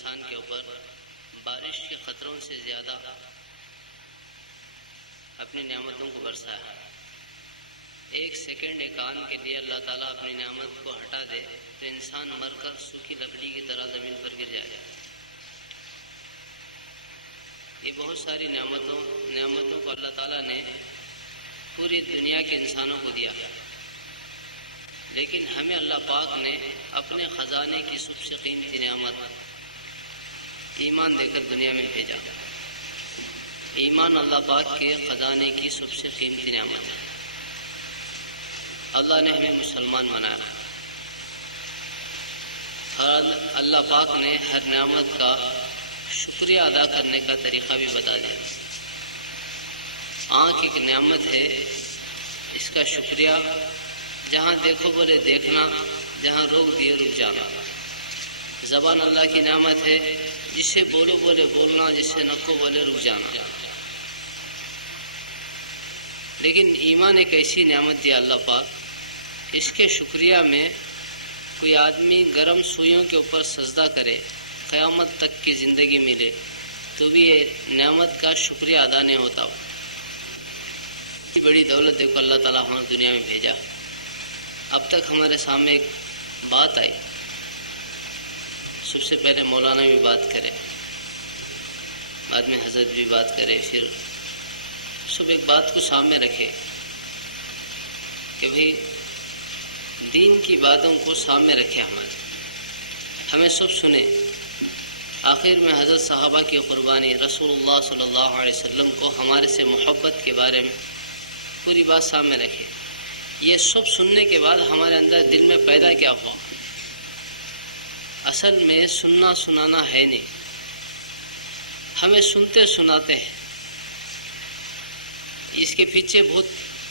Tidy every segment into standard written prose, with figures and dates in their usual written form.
انسان کے اوپر بارش کے قطروں سے زیادہ اپنی نعمتوں کو برسایا. ایک سیکنڈ ایک آن کے لیے اللہ تعالیٰ اپنی نعمت کو ہٹا دے تو انسان مر کر سوکھی لکڑی کی طرح زمین پر گر جائے. یہ بہت ساری نعمتوں کو اللہ تعالیٰ نے پوری دنیا کے انسانوں کو دیا، لیکن ہمیں اللہ پاک نے اپنے خزانے کی سب سے قیمتی نعمت ایمان دے کر دنیا میں بھیجا. ایمان اللہ پاک کے خزانے کی سب سے قیمتی نعمت ہے. اللہ نے ہمیں مسلمان بنایا اور اللہ پاک نے ہر نعمت کا شکریہ ادا کرنے کا طریقہ بھی بتا دیا. آنکھ ایک نعمت ہے، اس کا شکریہ جہاں دیکھو بولے دیکھنا، جہاں روک دیے رک جانا. زبان اللہ کی نعمت ہے، جسے بولو بولے بولنا، جسے نکو بولے رک جانا. لیکن ایمان ایک ایسی نعمت دیا اللہ پاک، اس کے شکریہ میں کوئی آدمی گرم سوئیوں کے اوپر سجدہ کرے، قیامت تک کی زندگی ملے، تو بھی یہ نعمت کا شکریہ ادا نہیں ہوتا. بڑی دولت دیکھو اللہ تعالیٰ ہماری دنیا میں بھیجا. اب تک ہمارے سامنے ایک بات آئی، سب سے پہلے مولانا بھی بات کرے، بعد میں حضرت بھی بات کرے، پھر سب ایک بات کو سامنے رکھے کہ بھئی دین کی باتوں کو سامنے رکھے، ہمیں سب سنے. آخر میں حضرت صحابہ کی قربانی، رسول اللہ صلی اللہ علیہ وسلم کو ہمارے سے محبت کے بارے میں پوری بات سامنے رکھے. یہ سب سننے کے بعد ہمارے اندر دل میں پیدا کیا ہوا؟ اصل میں سننا سنانا ہے نہیں، ہمیں سنتے سناتے ہیں. اس کے پیچھے بہت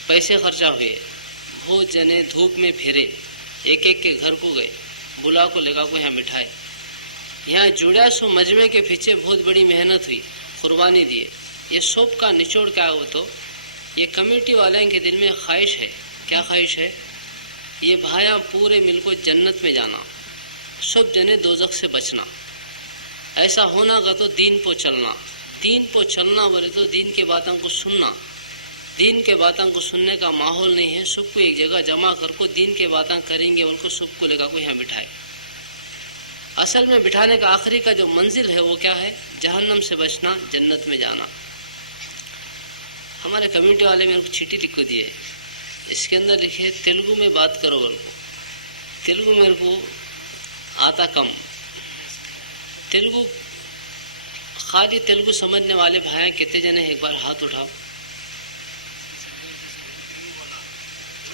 پیسے خرچہ ہوئے، بہت جنے دھوپ میں پھرے، ایک ایک کے گھر کو گئے، بلا کو لگا کو یہاں بٹھائے. یہاں جڑیا سو مجمع کے پیچھے بہت بڑی محنت ہوئی، قربانی دیے. یہ سب کا نچوڑ کیا ہو؟ تو یہ کمیٹی والوں کے دل میں خواہش ہے. کیا خواہش ہے؟ یہ بھائیاں پورے مل کو جنت میں جانا، سب جنے دوزخ سے بچنا. ایسا ہونا کا تو دین پہ چلنا، دین پہ چلنا بولے تو دین کے باتوں کو سننا. دین کے باتوں کو سننے کا ماحول نہیں ہے. سب کو ایک جگہ جمع کر کو دین کے باتیں کریں گے، ان کو سب کو لگا کو یہاں بٹھائے. اصل میں بٹھانے کا آخری کا جو منزل ہے وہ کیا ہے؟ جہنم سے بچنا، جنت میں جانا. ہمارے کمیٹی والے میں چٹھی لکھ کو دیے، اس کے اندر لکھے تیلگو میں بات کرو. تیلگو میرے کو آتا کم. تیلگو خالی تیلگو سمجھنے والے بھائیاں کتنے جنے ایک بار ہاتھ اٹھاؤ.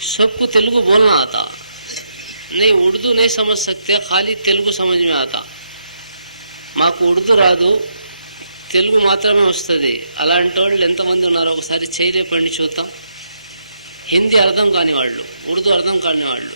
سب کو تیلگو بولنا آتا نہیں، اردو نہیں سمجھ سکتے، خالی تیلگو سمجھ میں آتا. ماں کو اردو رادو తెలుగు మాత్రమే వస్తుంది. అలాంటి వాళ్ళు ఎంతమంది ఉన్నారో ఒకసారి చేయలేపండి చూద్దాం. హిందీ అర్థం కాని వాళ్ళు, ఉర్దూ అర్థం కాని వాళ్ళు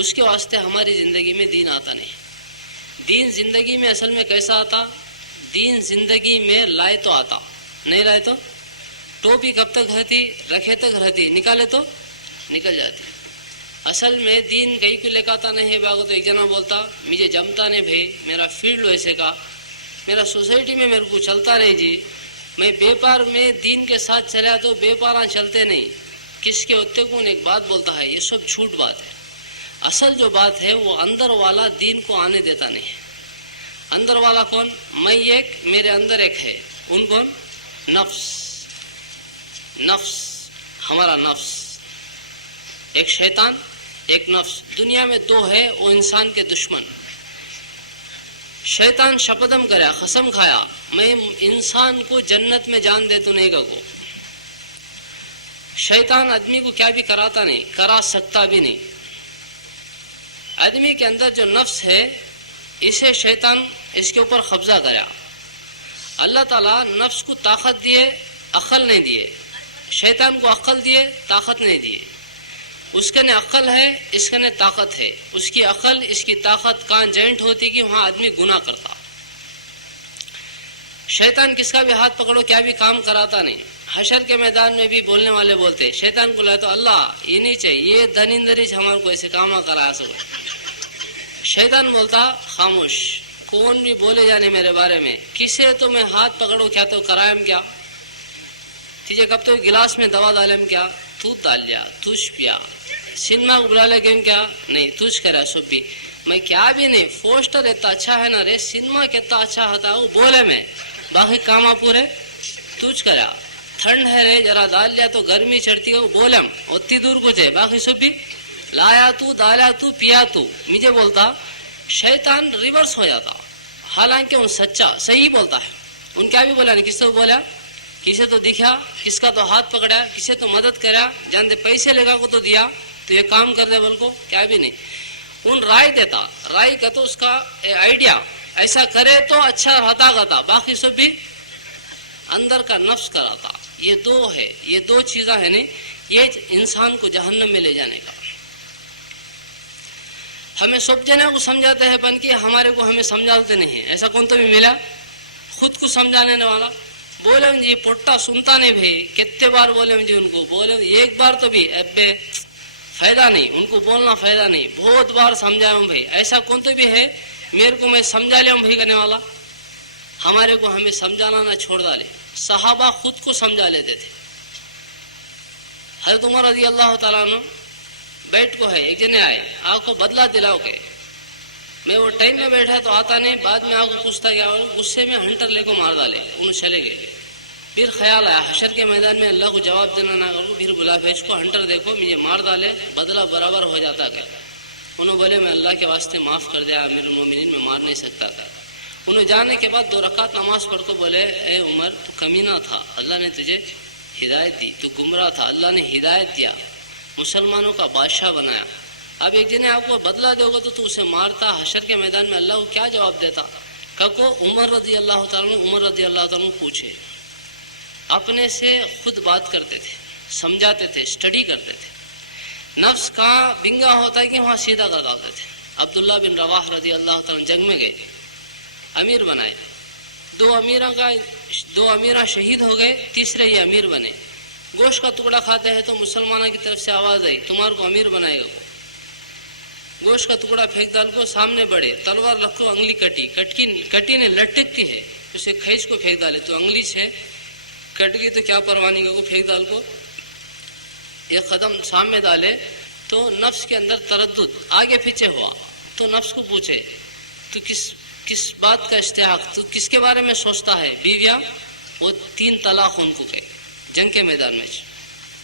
اس کے واسطے ہماری زندگی میں دین آتا نہیں. دین زندگی میں اصل میں کیسا آتا؟ دین زندگی میں لائے تو آتا، نہیں لائے تو ٹوپی کب تک رہتی؟ رکھے تک رہتی، نکالے تو نکل جاتی. اصل میں دین کہیں کو لے کے آتا نہیں ہے. باغ تو ایک جنا بولتا مجھے جمتا نہیں بھائی، میرا فیلڈ ویسے کا، میرا سوسائٹی میں میرے کو چلتا نہیں جی. میں بیپار میں دین کے ساتھ چلا تو بیپاراں چلتے نہیں. کس کے ہوتے کون ایک بات بولتا ہے، یہ سب جھوٹ بات ہے. اصل جو بات ہے وہ اندر والا دین کو آنے دیتا نہیں. اندر والا کون؟ میں ایک، میرے اندر ایک ہے. ان کون؟ نفس. نفس ہمارا نفس، ایک شیطان ایک نفس. دنیا میں دو ہے، وہ انسان کے دشمن. شیطان شپدم کریا، قسم کھایا میں انسان کو جنت میں جان دے تو نہیں گا کو. شیطان آدمی کو کیا بھی کراتا نہیں، کرا سکتا بھی نہیں. آدمی کے اندر جو نفس ہے اسے شیطان اس کے اوپر قبضہ کریا. اللہ تعالیٰ نفس کو طاقت دیے، عقل نہیں دیے. شیطان کو عقل دیے، طاقت نہیں دیے. اس کے نے عقل ہے، اس کے نے طاقت ہے. اس کی عقل اس کی طاقت کہاں جوائنٹ ہوتی کہ وہاں آدمی گناہ کرتا. شیطان کس کا بھی ہاتھ پکڑو کیا بھی کام کراتا نہیں. حشر کے میدان میں بھی بولنے والے بولتے شیطان کو لائے تو اللہ یہ نہیں چاہیے، یہ دنندری ہمارے کو ایسے کام کرایا سو. شیطان بولتا خاموش، کون بھی بولے جانے میرے بارے میں، کسے تو میں ہاتھ پکڑو کیا تو کرائم کیا، تیجے کب تو گلاس میں دوا ڈالم کیا، تو ڈال لیا، تجھ پیا. سنیما کو بلا لے گیم کیا، نہیں تجھ کرا سب بھی. میں کیا بھی نہیں، پوسٹر اتنا اچھا ہے نا رے، سنیما کتنا اچھا ہوتا وہ بولے میں، باقی کام پورے تجھ کرا. ٹھنڈ ہے رے ذرا ڈال لیا تو گرمی چڑھتی ہے وہ بولم اتنی دور کو جائے، باقی سب بھی لایا تو ڈالا تو پیا تو. مجھے بولتا شیطان ریورس ہو جاتا، حالانکہ ان سچا صحیح بولتا ہے. ان کیا بھی بولا نہیں، کس سے بولا، کسے تو دکھا، کس کا تو ہاتھ پکڑا، کسے تو مدد کرا، جانتے پیسے لگا کو تو دیا تو یہ کام کر دے بول کو کیا بھی نہیں. ان رائے دیتا، رائے کا تو اس کا آئیڈیا ایسا کرے تو اچھا رہتا گتا، باقی سب بھی اندر کا نفس کراتا. یہ دو ہے، یہ دو چیزاں ہیں نہیں، یہ انسان کو جہنم میں لے جانے کا. ہمیں سب جنے کو سمجھاتے ہیں بن کے، ہمارے کو ہمیں سمجھاتے نہیں ہیں. ایسا کون تو بھی ملا خود کو سمجھانے والا. بولے جی پٹا سنتا نہیں بھائی، کتنے بار بولے جی ان کو، بولے ایک بار تو بھی ابے فائدہ نہیں، ان کو بولنا فائدہ نہیں. بہت بار سمجھایا ہوں بھائی. ایسا کون تو بھی ہے میرے کو میں سمجھا لیا ہوں بھائی کرنے والا. ہمارے کو ہمیں سمجھانا نہ چھوڑ ڈالے. صحابہ خود کو سمجھا لیتے تھے. حضرت عمر رضی اللہ تعالیٰ عنہ بیٹھ کو ہے، ایک جنے آئے آپ کو بدلہ دلاؤ کے. میں وہ ٹائم میں بیٹھا تو آتا نہیں، بعد میں آپ کو پوچھتا گیا، غصے میں ہنٹر لے کو مار ڈالے، انہوں چلے گئے. پھر خیال آیا حشر کے میدان میں اللہ کو جواب دینا نہ کروں، پھر بلا بھیج کو ہنٹر دیکھو مجھے مار ڈالے، بدلہ برابر ہو جاتا کیا. انہوں بولے میں اللہ کے واسطے معاف کر دیا، امیر المومنین میں مار نہیں سکتا تھا. انہوں جانے کے بعد 2 رکعت نماز پڑھ کو بولے اے عمر تو کمینہ تھا، اللہ نے تجھے ہدایت دی، تو گمراہ تھا، اللہ نے ہدایت دیا، مسلمانوں کا بادشاہ بنایا. اب ایک جنے آپ کو بدلہ دے گا تو اسے مارتا، حشر کے میدان میں اللہ کو کیا جواب دیتا. کہو عمر رضی اللہ تعالیٰ پوچھے، اپنے سے خود بات کرتے تھے، سمجھاتے تھے، اسٹڈی کرتے تھے. نفس کہاں بنگا ہوتا ہے کہ وہاں سیدھا کر ڈالتے تھے. عبداللہ بن رواح رضی اللہ تعالیٰ جنگ میں گئے، امیر بنائے. 2 امیراں شہید ہو گئے، تیسرے یہ امیر بنے. گوشت کا ٹکڑا کھاتے ہیں تو مسلمانوں کی طرف سے آواز آئی تمہارے کو امیر بنائے گا. گوشت کا ٹکڑا پھینک ڈال کو سامنے بڑھے، تلوار رکھو، انگلی کٹی نے لٹکتی ہے، اسے کھینچ کو پھینک ڈالے تو انگلی سے کٹ گئی تو کیا پروانی کا کو پھینک ڈال کو ایک قدم سامنے ڈالے تو نفس کے اندر تردد آگے پیچھے ہوا. تو نفس کو پوچھے تو کس بات کا اشتیاق، تو کس کے بارے میں سوچتا ہے؟ بیویاں، وہ 3 طلاق ان کو کہے جنگ کے میدان میں.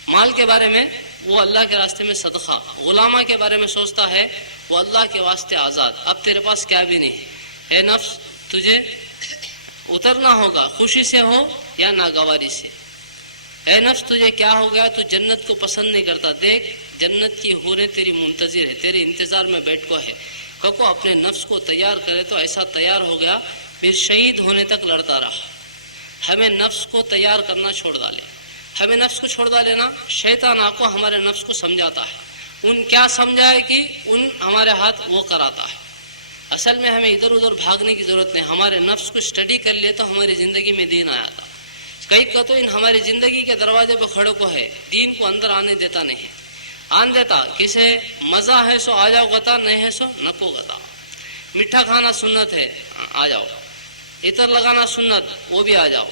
مال کے بارے میں وہ اللہ کے راستے میں صدقہ. غلامہ کے بارے میں سوچتا ہے وہ اللہ کے واسطے آزاد. اب تیرے پاس کیا بھی نہیں. اے نفس تجھے اترنا ہوگا، خوشی سے ہو یا ناگواری سے. اے نفس تجھے کیا ہو گیا، تو جنت کو پسند نہیں کرتا، دیکھ جنت کی حوریں تیری منتظر ہے، تیرے انتظار میں بیٹھ کو ہے. کو اپنے نفس کو تیار کرے تو ایسا تیار ہو گیا، پھر شہید ہونے تک لڑتا رہا. ہمیں نفس کو تیار کرنا چھوڑ ڈالے. ہمیں نفس کو چھوڑ ڈالے نا. شیطان آپ کو ہمارے نفس کو سمجھاتا ہے، ان کیا سمجھا ہے کہ ان ہمارے ہاتھ وہ کراتا ہے. اصل میں ہمیں ادھر ادھر بھاگنے کی ضرورت نہیں. ہمارے نفس کو اسٹڈی کر لیے تو ہماری زندگی میں دین آیا تھا. کئی کا تو ان ہماری زندگی کے دروازے پہ کھڑے کو ہے, دین کو اندر آنے دیتا نہیں. آن دیتا کسے مزہ ہے سو آ جاؤ گتا, نہیں ہے سو نکو گتا. میٹھا کھانا سنت ہے, آ جاؤ. عطر لگانا سنت, وہ بھی آ جاؤ.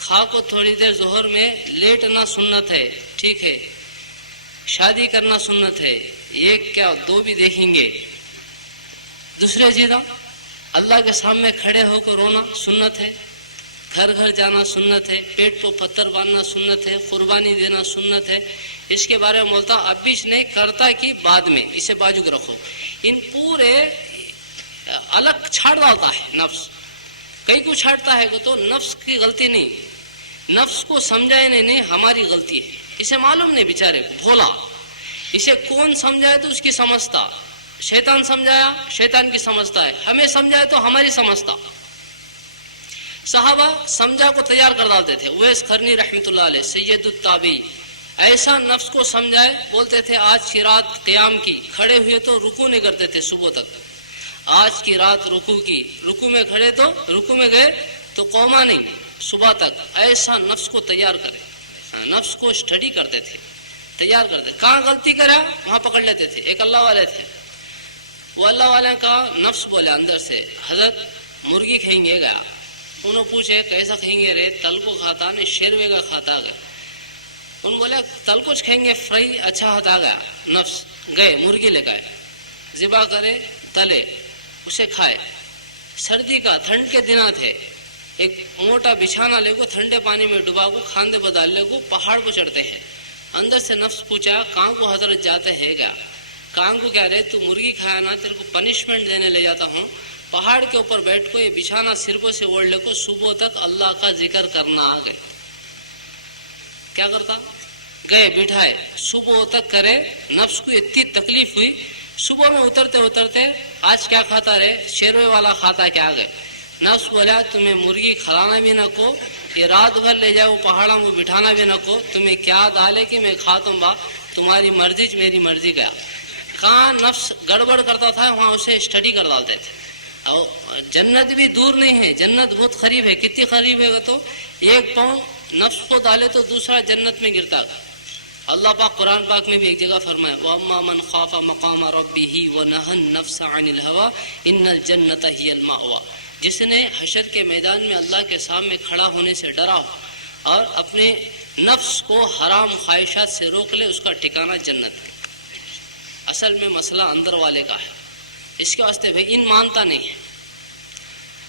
کھا کو تھوڑی دیر ظہر میں لیٹنا سنت ہے, ٹھیک ہے. شادی کرنا سنت ہے, یہ کیا دو بھی دیکھیں گے. دوسرے چیزیں اللہ کے سامنے کھڑے ہو کر رونا سنت ہے. گھر گھر جانا سنت ہے. پیٹ کو پتھر باندھنا سنت ہے. قربانی دینا سنت ہے. اس کے بارے میں بولتا اب بھی نہیں کرتا کہ بعد میں اسے بازو کے رکھو. ان پورے الگ چھاڑ ڈالتا ہے نفس. کئی کو چھاڑتا ہے تو نفس کی غلطی نہیں, نفس کو سمجھائے نہیں ہماری غلطی ہے. اسے معلوم نہیں بیچارے کو, بھولا. اسے کون سمجھائے تو اس کی سمجھتا. شیطان سمجھایا شیطان کی سمجھتا ہے, ہمیں سمجھائے تو ہماری سمجھتا. صحابہ سمجھا کو تیار کر ڈالتے تھے. اویس قرنی رحمۃ اللہ علیہ سید التابعی ایسا نفس کو سمجھائے, بولتے تھے آج کی رات قیام کی, کھڑے ہوئے تو رکوع نہیں کرتے تھے صبح تک. آج کی رات رکوع کی, رکوع میں کھڑے تو رکوع میں گئے تو قوما نہیں صبح تک. ایسا نفس کو تیار کرے, نفس کو اسٹڈی کرتے تھے, تیار کرتے. کہاں غلطی کرا وہاں پکڑ لیتے تھے. ایک اللہ والے تھے, وہ اللہ والے کا نفس بولے اندر سے حضرت مرغی کھائیں گے. گیا انہوں پوچھے کیسا کھائیں گے رے, تل کو کھاتا نہیں شیروے کا کھاتا. گئے ان بولے تل کچھ کھائیں گے فرائی اچھا ہوتا. گیا نفس گئے مرغی لے گئے, ذبح کرے تلے اسے کھائے. سردی کا ٹھنڈ کے دن تھے, ایک موٹا بچھانا لے کو ٹھنڈے پانی میں ڈبا کو کھاندے بدال لے کو پہاڑ کو چڑھتے ہیں. اندر سے نفس پوچھا کہاں کو حضرت جاتے ہیں. گیا کہاں کو کہہ رہے تو مرغی کھایا نا, تیرے کو پنشمنٹ دینے لے جاتا ہوں. پہاڑ کے اوپر بیٹھ کو یہ بچھانا سرکوں سے اوڑھ لے کو صبح تک اللہ کا ذکر کرنا. آ گئے کیا کرتا, گئے بٹھائے صبح تک کرے. نفس کو اتنی تکلیف ہوئی, صبح میں اترتے اترتے آج کیا کھاتا رہے, شیروے والا کھاتا کیا. گئے نفس بولا تمہیں مرغی کھلانا بھی نہ کو, یہ رات بھر لے جاؤ پہاڑوں میں بٹھانا بھی نہ کو, تمہیں کیا ڈالے کہ میں کھا دوں با, تمہاری مرضی میری مرضی. گیا کہاں نفس گڑبڑ کرتا تھا وہاں اسے اسٹڈی کر ڈالتے تھے. اور جنت بھی دور نہیں ہے, جنت بہت قریب ہے. کتنی قریب ہے تو ایک پاؤں نفس کو ڈالے تو دوسرا جنت میں گرتا. اللہ پاک قرآن پاک میں بھی ایک جگہ فرمایا وَأَمَّا مَنْ خَافَ مَقَامَ رَبِّهِ وَنَهَى النَّفْسَ عَنِ الْهَوَىٰ إِنَّ الْجَنَّةَ هِيَ الْمَأْوَىٰ. جس نے حشر کے میدان میں اللہ کے سامنے کھڑا ہونے سے ڈرا اور اپنے نفس کو حرام خواہشات سے روک لے, اس کا ٹھکانہ جنت ہے. اصل میں مسئلہ اندر والے کا ہے. اس کے واسطے بھائی ان مانتا نہیں ہے,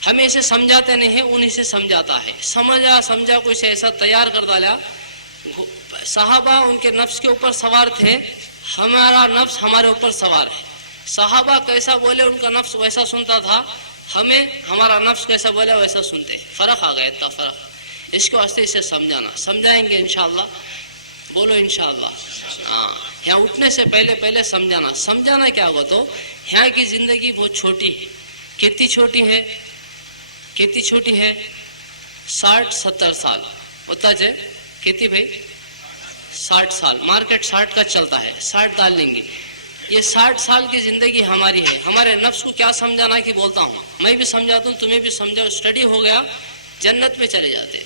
ہمیں اسے سمجھاتے نہیں ہے, انہیں سے سمجھاتا ہے. سمجھا کو اسے ایسا تیار کر ڈالا. صحابہ ان کے نفس کے اوپر سوار تھے, ہمارا نفس ہمارے اوپر سوار ہے. صحابہ کیسا بولے ان کا نفس ویسا سنتا تھا, ہمیں ہمارا نفس کیسا بولے ویسا سنتے. فرق آ گیا, اتنا فرق. اس کے واسطے اسے سمجھانا, سمجھائیں گے انشاءاللہ. بولو انشاءاللہ. ہاں, یہاں اٹھنے سے پہلے سمجھانا. سمجھانا کیا ہو تو یہاں کی زندگی بہت چھوٹی ہے. کتنی چھوٹی ہے, کتنی چھوٹی ہے, 60-70 سال ہوتا جائے. کتنی بھائی 60 سال. مارکیٹ 60 کا چلتا ہے, 60 ڈال لیں گے. یہ 60 سال کی زندگی ہماری ہے. ہمارے نفس کو کیا سمجھانا کہ بولتا ہوں, میں بھی سمجھاتا ہوں, تمہیں بھی سمجھاؤ. اسٹڈی ہو گیا جنت میں چلے جاتے.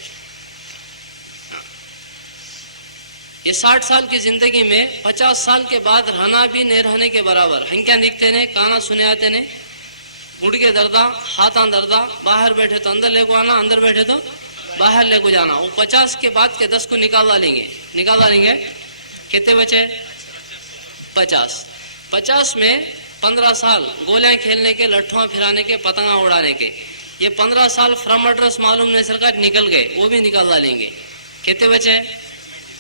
یہ 60 سال کی زندگی میں 50 سال کے بعد رہنا بھی نہیں رہنے کے برابر. ہم کیا دکھتے ہیں, کانا سنے آتے ہیں, گھٹکے دردہ, ہاتھاں دردہ. باہر بیٹھے تو اندر لے کو آنا, اندر بیٹھے تو باہر لے کو جانا. وہ 50 کے بعد کے 10 کو نکال ڈالیں گے. کتنے بچے 50 میں 15 سال گولیاں کھیلنے کے, لٹھواں پھرانے کے, پتنگاں اڑانے کے. یہ 15 سال فرام ایڈریس معلوم نہیں سرکار نکل گئے, وہ بھی نکال ڈالیں گے. کتنے بچے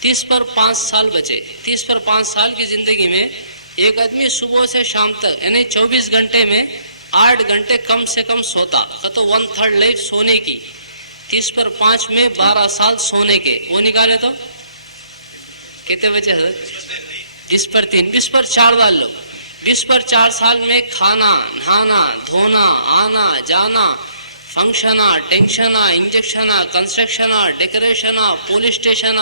30 پر 5 سال بچے. 30 پر 5 سال کی زندگی میں ایک آدمی صبح سے شام تک یعنی 24 گھنٹے میں 8 گھنٹے کم سے کم سوتا, تو 1/3 لائف سونے کی. 30 پر 5 میں 12 سال سونے کے, وہ نکالے تو کتنے بچے حضرت 20 پر 3, 20 پر 4 ڈال لو. 20 پر 4 سال میں کھانا, نہانا, دھونا, آنا جانا, ಫಂಕ್ಷನ, ಟೆನ್ಷನ, ಇಂಜೆಕ್ಷನ, ಕನ್ಸ್ಟ್ರಕ್ಷನ, ಡೆಕೋರೇಷನ, ಪೊಲೀಸ್ ಸ್ಟೇಷನ,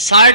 60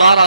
12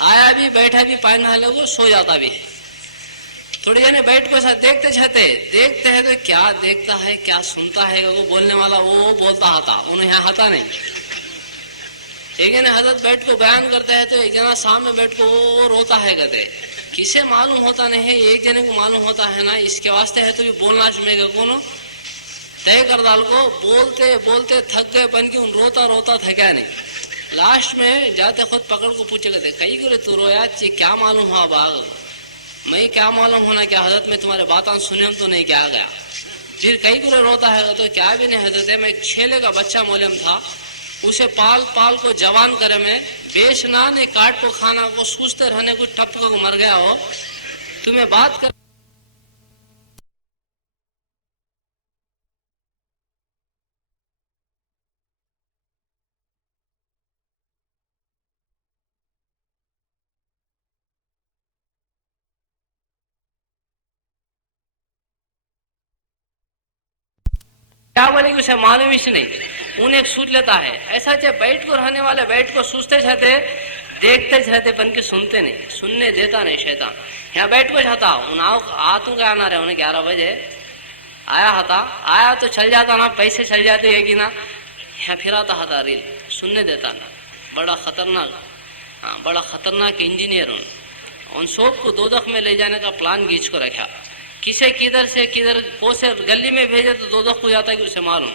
آیا بھی بیٹھا بھی پانی نہالے کو سو جاتا بھی ہے. تھوڑے جنے بیٹھ کو ساتھ دیکھتے ہیں تو کیا دیکھتا ہے کیا سنتا ہے. وہ بولنے والا وہ بولتا ہتا انہیں یہاں ہتا نہیں. ایک جنے حضرت بیٹھ کو بیان کرتا ہے تو ایک جنا سامنے بیٹھ کو وہ روتا ہے کہتے. کسے معلوم ہوتا نہیں ہے, ایک جنے کو معلوم ہوتا ہے نا اس کے واسطے ہے تو بھی بولنا چاہے گا کونو طے کر ڈال کو. بولتے بولتے تھک گئے بن کے روتا روتا تھکا نہیں. لاسٹ میں جاتے خود پکڑ کو پوچھے گئے کئی گرے تو رویا کیا معلوم ہوا باغ. میں کیا معلوم ہونا کہ حضرت میں تمہارے باتیں سنے تو نہیں کیا گیا. پھر کئی گرے روتا ہے تو کیا بھی نہیں حضرت ہے میں ایک چھیلے کا بچہ مولم تھا اسے پال پال کو جوان کرے میں بیچنا نے کاٹ کو کھانا کو سوچتے رہنے کو ٹپ کو مر گیا ہو تمہیں بات کر. کیا بولے کہ اسے معلوم ہی نہیں انہیں ایک سوچ لیتا ہے. ایسا جب بیٹھ کو رہنے والے بیٹھ کو سوچتے رہتے دیکھتے رہتے پن کے سنتے نہیں سننے دیتا نہیں شیطان. یہاں بیٹھ کو جاتا آتوں کا آنا رہے انہیں 11 بجے آیا تھا آیا تو چل جاتا نا پیسے چل جاتے ہے کہ نا یہاں پھر آتا تھا ریل سننے دیتا نا. بڑا خطرناک انجینئر ان سب کو دوزخ میں لے جانے کا پلان گیچ کو رکھا. کسے کدھر سے کدھر پوسے گلی میں بھیجے تو دوزخ کو جاتا ہے کہ اسے معلوم.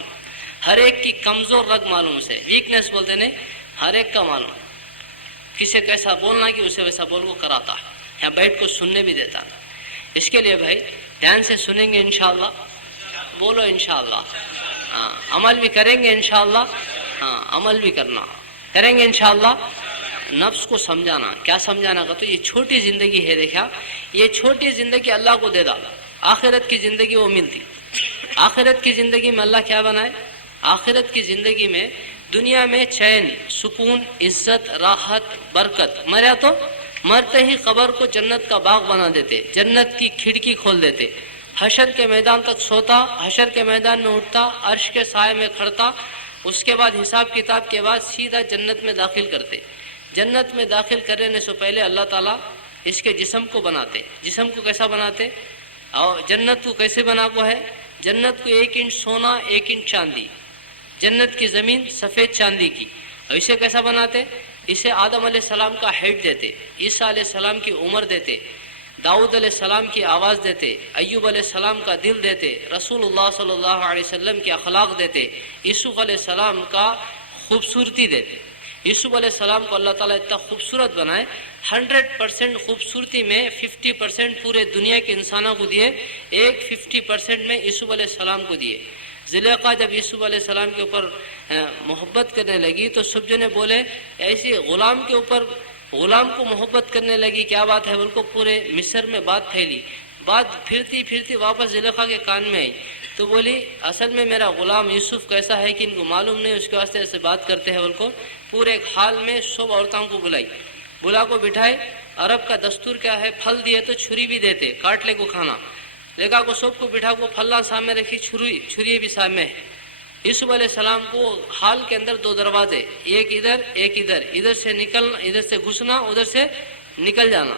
ہر ایک کی کمزور رگ معلوم اسے ویکنیس بولتے نہیں ہر ایک کا معلوم. کسے کیسا بولنا کہ اسے ویسا بول کو کراتا ہے. یہاں بیٹھ کو سننے بھی دیتا. اس کے لیے بھائی دھیان سے سنیں گے انشاءاللہ. بولو انشاءاللہ. عمل بھی کریں گے انشاءاللہ. عمل بھی کریں گے انشاءاللہ. نفس کو سمجھانا کیا سمجھانا کا تو یہ چھوٹی زندگی ہے. دیکھا یہ چھوٹی زندگی اللہ کو دے ڈالا. آخرت کی زندگی وہ ملتی. آخرت کی زندگی میں اللہ کیا بنائے. آخرت کی زندگی میں دنیا میں چین سکون عزت راحت برکت. مریا تو مرتے ہی قبر کو جنت کا باغ بنا دیتے جنت کی کھڑکی کھول دیتے. حشر کے میدان تک سوتا حشر کے میدان میں اٹھتا عرش کے سائے میں کھڑتا. اس کے بعد حساب کتاب کے بعد سیدھا جنت میں داخل کرتے. جنت میں داخل کرنے سے پہلے اللہ تعالیٰ اس کے جسم کو بناتے. جسم کو کیسا بناتے اور جنت کو کیسے بنا کو ہے. جنت کو 1 انچ سونا 1 انچ چاندی. جنت کی زمین سفید چاندی کی. اور اسے کیسا بناتے. اسے آدم علیہ السلام کا ہیڈ دیتے عیسیٰ علیہ السلام کی عمر دیتے داؤد علیہ السلام کی آواز دیتے ایوب علیہ السلام کا دل دیتے رسول اللہ صلی اللہ علیہ وسلم کے اخلاق دیتے یوسف علیہ السلام کا خوبصورتی دیتے. یوسف علیہ السلام کو اللہ تعالیٰ اتنا خوبصورت بنائے 100% خوبصورتی میں 50% پورے دنیا کے انسانوں کو دیے 50% میں یوسف علیہ السلام کو دیے. زلیخا جب یوسف علیہ السلام کے اوپر محبت کرنے لگی تو سب جنے بولے ایسی غلام کے اوپر غلام کو محبت کرنے لگی کیا بات ہے. ان کو پورے مصر میں بات پھیلی. بات پھرتی پھرتی واپس زلیخا کے کان میں آئی تو بولی اصل میں میرا غلام یوسف کیسا ہے کہ ان کو معلوم نہیں اس کے واسطے ایسے بات کرتے ہیں. ان کو پورے حال میں سب عورتوں کو بلا کو بٹھائے. عرب کا دستور کیا ہے پھل دیے تو چھری بھی دیتے کاٹ لے کو کھانا. لگا کو سب کو بٹھا کو پھلا سامنے رکھی چھری بھی سامنے ہے. یوسف علیہ السلام کو حال کے اندر 2 دروازے ایک ادھر ایک ادھر. ادھر سے نکلنا ادھر سے گھسنا ادھر سے نکل جانا.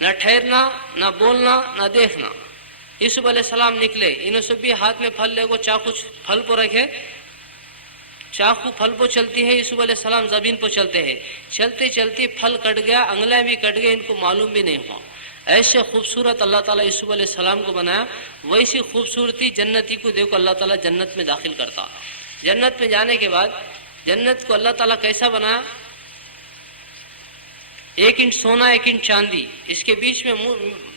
نہ ٹھہرنا نہ بولنا نہ دیکھنا. یوسف علیہ السلام نکلے انہوں سب بھی ہاتھ میں پھل لے کو چاقو پھل کو رکھے. چاقو پھل پہ چلتی ہے یوسف علیہ السلام زمین پہ چلتے ہیں. چلتے چلتے پھل کٹ گیا انگلیں بھی کٹ گئے ان کو معلوم بھی نہیں ہوا. ایسے خوبصورت اللہ تعالیٰ یوسف علیہ السلام کو بنایا. ویسی خوبصورتی جنتی کو دیکھو اللہ تعالیٰ جنت میں داخل کرتا. جنت میں جانے کے بعد جنت کو اللہ تعالیٰ کیسا بنایا 1 انچ سونا 1 انچ چاندی. اس کے بیچ میں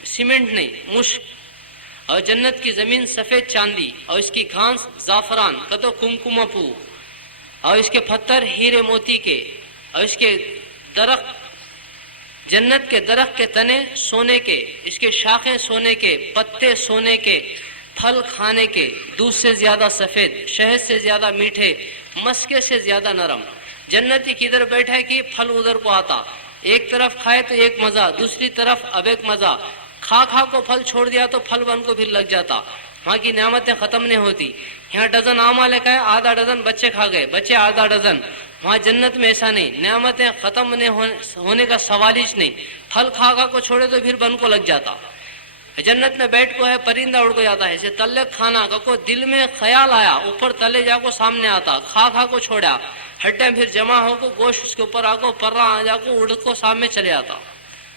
سیمنٹ نہیں مشک. اور جنت کی زمین سفید چاندی اور اس کی گھاس زعفران کتو کمکم پو. اور اس کے پتھر ہیرے موتی کے. اور اس کے درخت جنت کے درخت کے تنے سونے کے. اس کے شاخیں سونے کے پتے سونے کے پھل کھانے کے. دودھ سے زیادہ سفید شہد سے زیادہ میٹھے مسکے سے زیادہ نرم. جنتی کدھر بیٹھا کہ پھل ادھر کو آتا. ایک طرف کھائے تو ایک مزہ دوسری طرف اب ایک مزہ. کھا کو پھل چھوڑ دیا تو پھل بن کو پھر لگ جاتا. وہاں کی نعمتیں ختم نہیں ہوتی. یہاں ڈزن آما لے کے آدھا ڈزن بچے کھا گئے بچے آدھا ڈزن. وہاں جنت میں ایسا نہیں، نعمتیں ختم ہونے کا سوال ہی نہیں. پھل کھا کو چھوڑے تو پھر بن کو لگ جاتا. جنت میں بیٹھ کو ہے پرندہ اڑ کو جاتا ہے. ایسے تلے کھانا کو دل میں خیال آیا اوپر تلے جا کو سامنے آتا، کھا کو چھوڑا، ہڈیں پھر جمع ہو کو گوشت اس کے اوپر آ کو پرا آ جا کو اڑ کو سامنے چلے آتا.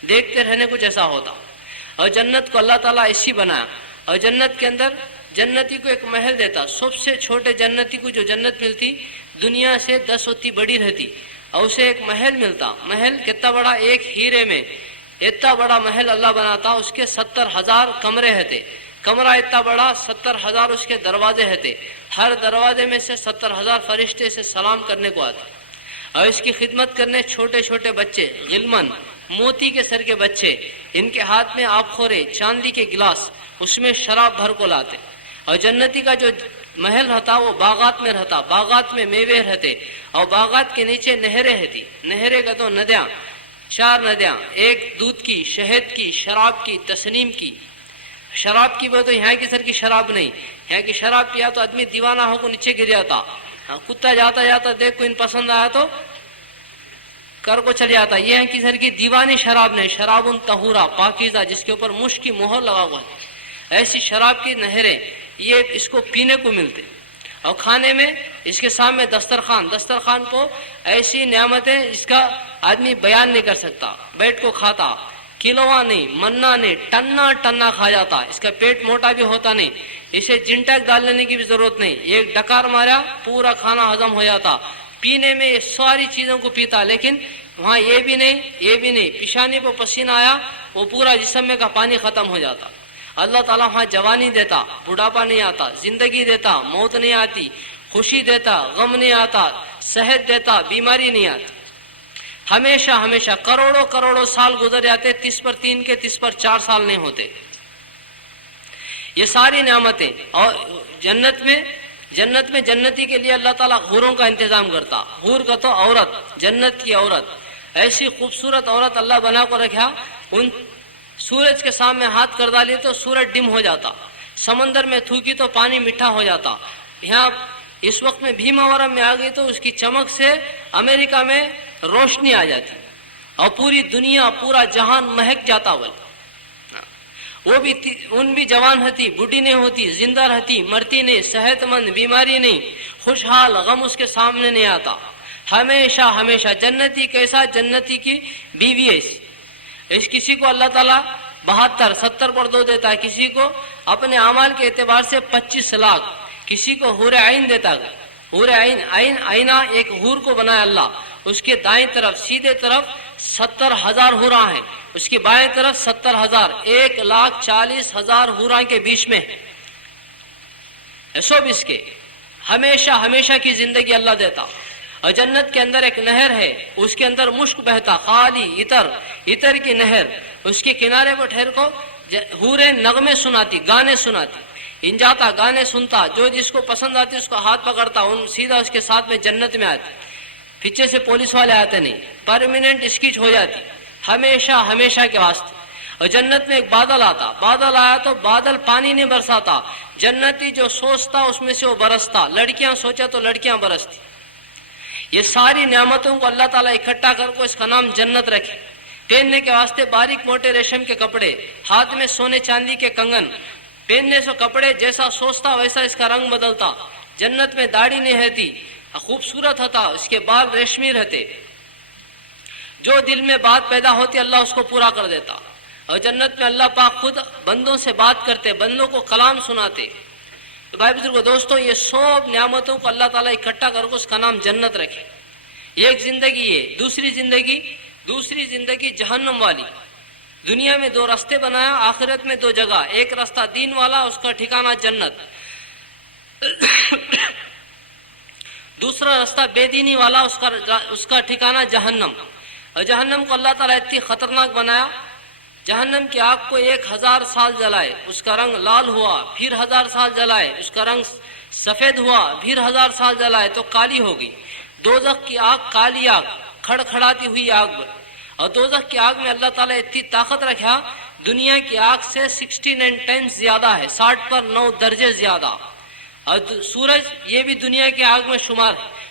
دیکھتے رہنے کچھ ایسا ہوتا. اور جنت کو اللہ تعالیٰ ایسی بنایا. اور جنت کے اندر جنتی کو ایک محل دیتا. سب سے چھوٹے جنتی کو جو جنت ملتی دنیا سے 10 ہوتی بڑی رہتی، اور اسے ایک محل ملتا. محل کتنا بڑا، ایک ہیرے میں اتنا بڑا محل اللہ بناتا. اس کے 70,000 کمرے رہتے. کمرہ اتنا بڑا، 70,000 اس کے دروازے رہتے. ہر دروازے میں سے 70,000 فرشتے سے سلام کرنے کو آتے. اور اس کی خدمت کرنے چھوٹے چھوٹے بچے، غلمن، موتی کے سر کے بچے، ان کے ہاتھ میں آب خورے، چاندی کے گلاس، اس میں شراب بھر کو لاتے. اور جنتی کا جو محل رہتا وہ باغات میں رہتا. باغات میں میوے رہتے، اور باغات کے نیچے نہریں رہتی. نہریں کا تو ندیاں، 4 ندیاں، ایک دودھ کی، شہد کی، شراب کی، تسنیم کی. شراب کی وہ تو یہاں کی سر کی شراب نہیں. یہاں کی شراب پیا تو آدمی دیوانہ ہو کو نیچے گر جاتا. کتا جاتا جاتا دیکھ کو ان پسند آیا تو کر کو چل جاتا. یہ یہاں کی سر کی دیوانی شراب نہیں. شراب طہورا، پاکیزہ، جس کے اوپر مشک کی مہر لگا ہوا ہے. ایسی شراب کی نہریں یہ اس کو پینے کو ملتے. اور کھانے میں اس کے سامنے دسترخوان، دسترخوان کو ایسی نعمتیں اس کا آدمی بیان نہیں کر سکتا. بیٹھ کو کھاتا، کلوا نہیں، منا نہیں، ٹنا ٹنا کھا جاتا. اس کا پیٹ موٹا بھی ہوتا نہیں. اسے جنٹک ڈال لینے کی بھی ضرورت نہیں. ایک ڈکار مارا پورا کھانا ہضم ہو جاتا. پینے میں یہ ساری چیزوں کو پیتا. لیکن وہاں یہ بھی نہیں، پیشانی پہ پسینہ آیا وہ پورا جسم میں کا پانی ختم ہو جاتا. اللہ تعالیٰ وہاں جوانی دیتا، بڑھاپا نہیں آتا، زندگی دیتا، موت نہیں آتی، خوشی دیتا، غم نہیں آتا، صحت دیتا، بیماری نہیں آتی. ہمیشہ ہمیشہ کروڑوں سال گزر جاتے، 30/3 کے 30/4 سال نہیں ہوتے. یہ ساری نعمتیں. اور جنت میں جنتی کے لیے اللہ تعالیٰ حوروں کا انتظام کرتا. حور کا تو عورت، جنت کی عورت، ایسی خوبصورت عورت اللہ بنا کو رکھا. ان سورج کے سامنے ہاتھ کر ڈالی تو سورج ڈم ہو جاتا. سمندر میں تھوکی تو پانی میٹھا ہو جاتا. یہاں اس وقت میں بھیماورم میں آ گئی تو اس کی چمک سے امریکہ میں روشنی آ جاتی اور پوری دنیا، پورا جہان مہک جاتا. وہ بھی ان بھی جوان رہتی، بوڑھی نہیں ہوتی، زندہ رہتی، مرتی نہیں، صحت مند، بیماری نہیں، خوشحال، غم اس کے سامنے نہیں آتا. ہمیشہ جنتی کیسا؟ جنتی کی بیوی ایسی. اس کسی کو اللہ تعالیٰ 72 70 پر 2 دیتا ہے، کسی کو اپنے اعمال کے اعتبار سے 25 لاکھ، کسی کو حور عین دیتا ہے. حور عین، آئینہ ایک حور کو بنایا اللہ. اس کے دائیں طرف سیدھے طرف 70,000 حوراں ہیں، اس کی بائیں طرف 70,000، 1,40,000 حوراں کے بیچ میں سب اس کے ہمیشہ کی زندگی اللہ دیتا. اور جنت کے اندر ایک نہر ہے، اس کے اندر مشک بہتا، خالی عطر کی نہر. اس کے کنارے پر ٹھہر کو حوریں نغمے سناتی، گانے سناتی. ان جاتا، گانے سنتا، جو جس کو پسند آتی اس کو ہاتھ پکڑتا، ان سیدھا اس کے ساتھ میں جنت میں آتی. پیچھے سے پولیس والے آتے نہیں، پرماننٹ اسکیچ ہو جاتی ہمیشہ کے واسطے. اور جنت میں ایک بادل آتا، بادل آیا تو بادل پانی نہیں برساتا. جنتی جو سوچتا اس میں سے وہ برستا. لڑکیاں سوچا تو لڑکیاں برستی. یہ ساری نعمتوں کو اللہ تعالیٰ اکٹھا کر کو اس کا نام جنت رکھے. پہننے کے واسطے باریک موٹے ریشم کے کپڑے، ہاتھ میں سونے چاندی کے کنگن. پہننے سے کپڑے جیسا سوچتا ویسا اس کا رنگ بدلتا. جنت میں داڑھی نہیں رہتی، خوبصورت ہوتا، اس کے بال ریشمی رہتے. جو دل میں بات پیدا ہوتی اللہ اس کو پورا کر دیتا. اور جنت میں اللہ پاک خود بندوں سے بات کرتے، بندوں کو کلام سناتے. تو بھائی بزرگو دوستوں، یہ سب نعمتوں کو اللہ تعالیٰ اکٹھا کر کے اس کا نام جنت رکھے. ایک زندگی ہے. دوسری زندگی جہنم والی. دنیا میں 2 راستے بنایا، آخرت میں 2 جگہ. ایک راستہ دین والا، اس کا ٹھکانہ جنت. دوسرا راستہ بے دینی والا، اس کا ٹھکانہ جہنم. اور جہنم کو اللہ تعالیٰ اتنی خطرناک بنایا. جہنم کی آگ کو 1000 سال جلائے اس کا رنگ لال ہوا، پھر 1000 سال جلائے اس کا رنگ سفید ہوا، پھر 1000 سال جلائے تو کالی ہوگی. دوزخ کی آگ کالی آگ، کھڑکھڑاتی ہوئی آگ. اور دوزخ کی آگ میں اللہ تعالیٰ اتنی طاقت رکھا، دنیا کی آگ سے 16 ٹائمز زیادہ ہے، 60 پر 9 درجے زیادہ. اور سورج یہ بھی دنیا کی آگ میں شمار ہے.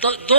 2